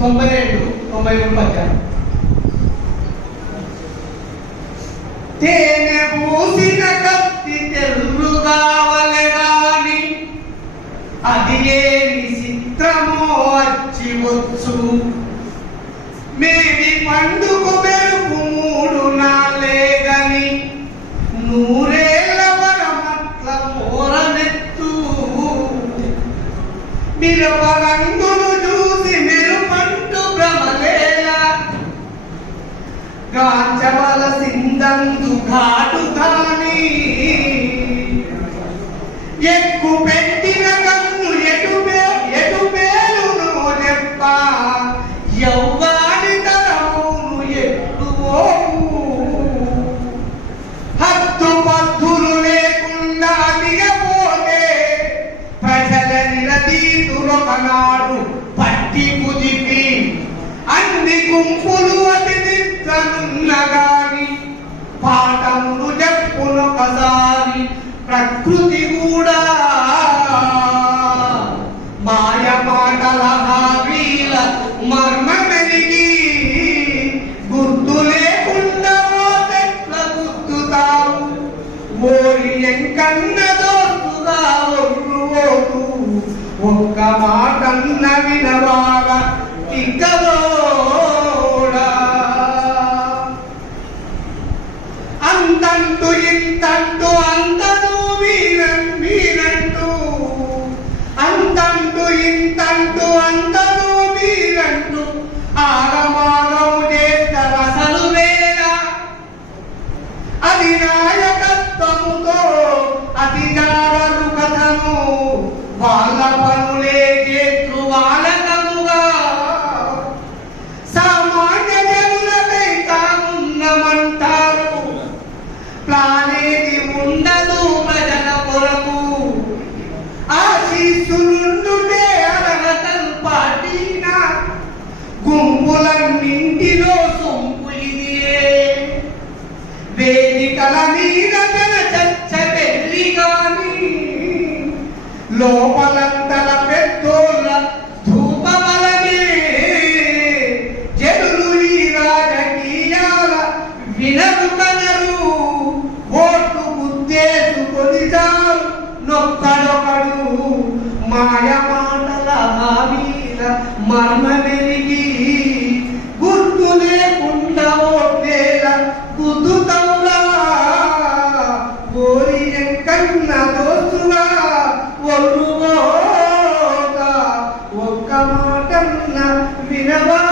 92 పద్యాలు. తేనె పూసిన కత్తి తెల్లుగావలె గాని అది ఏమి చిత్రమో వచ్చి వచ్చు. మేవి పండుకు మెరుపు 3 నాళ్ళే గని నూరేళ్ల వరమట్ల మోరనెత్తు. మిరపరంగును చూసి మెరుపంటు భ్రమలేలా గాంచబల సిందందు ఘాటు కాని ఎక్కు పెట్టిన కన్ను ఎటు పేలును నెప్ప యవ్వాని తరమును ఎట్టువోపు. హద్దు పద్దులు లేకుండా దిగపోతే ప్రజల నిలదీతులొకనాడు పట్టి కుదిపి అన్ని గుంపులు అతిథినున్నగాని పాఠములు చెప్పునొకసారి ప్రకృతి కూడా. మాయ మాటల హావీల మర్మమెరిగి గుర్తు లేకుండా తెట్ల గుర్తుతావు. ఓరి ఎంకన్న దోస్తుగా ఒర్రువోదు ఒక్క మాటన్న వినవాగా ఇక్కడోడా. అంతంటూ ఇంతంటూ అందరూ మీరంటూ అంతంటూ ఇంతంటూ అందరూ మీరంటూ ఆగమాగము చేస్తారు అసలు వేళ. అది నాయకత్వముతో అతి జాగరు కథను వాళ్ళ పనులే చేతులు వాళ్ళకముగా. సామాన్య జనులకై తామున్నమంటారు ప్లానేది ఉండదు ప్రజల కొరకు. ఆశీస్సులుండుటే అర్హతలు పాటిన గుంపులన్నింటిలో సొంపు ఇదియే. వేదికల మీద చర్చ పెళ్లి గాని లోపలంతల పెద్దోళ్ళ ధూపవలనే. జనులు ఈ రాజకీయాల వినరు కనరు ఓట్లు గుద్దేసుకొని చాలు నొక్కడొకడు. మాయ మాటల హామీల మర్మమెరిగి గుర్తు లేకుండా ఓట్లేల గుద్దుతవులా. ఓరి ఎంకన్న దోస్తుగా ఒర్రువోగా ఒక్క మాటన్న వినవా.